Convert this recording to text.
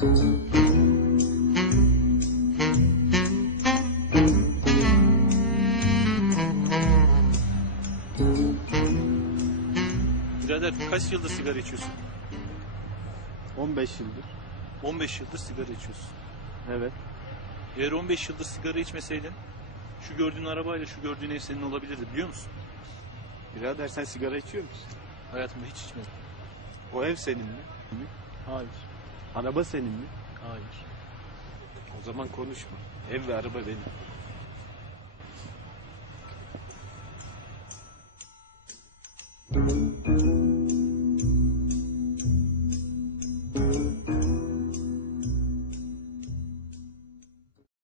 Birader kaç yıldır sigara içiyorsun? 15 yıldır. 15 yıldır sigara içiyorsun. Evet. Eğer 15 yıldır sigara içmeseydin şu gördüğün arabayla şu gördüğün ev senin olabilirdi biliyor musun? Birader sen sigara içiyor musun? Hayatımda hiç içmedim. O ev senin mi? Hayır. Araba senin mi? Hayır. O zaman konuşma. Ev ve araba benim.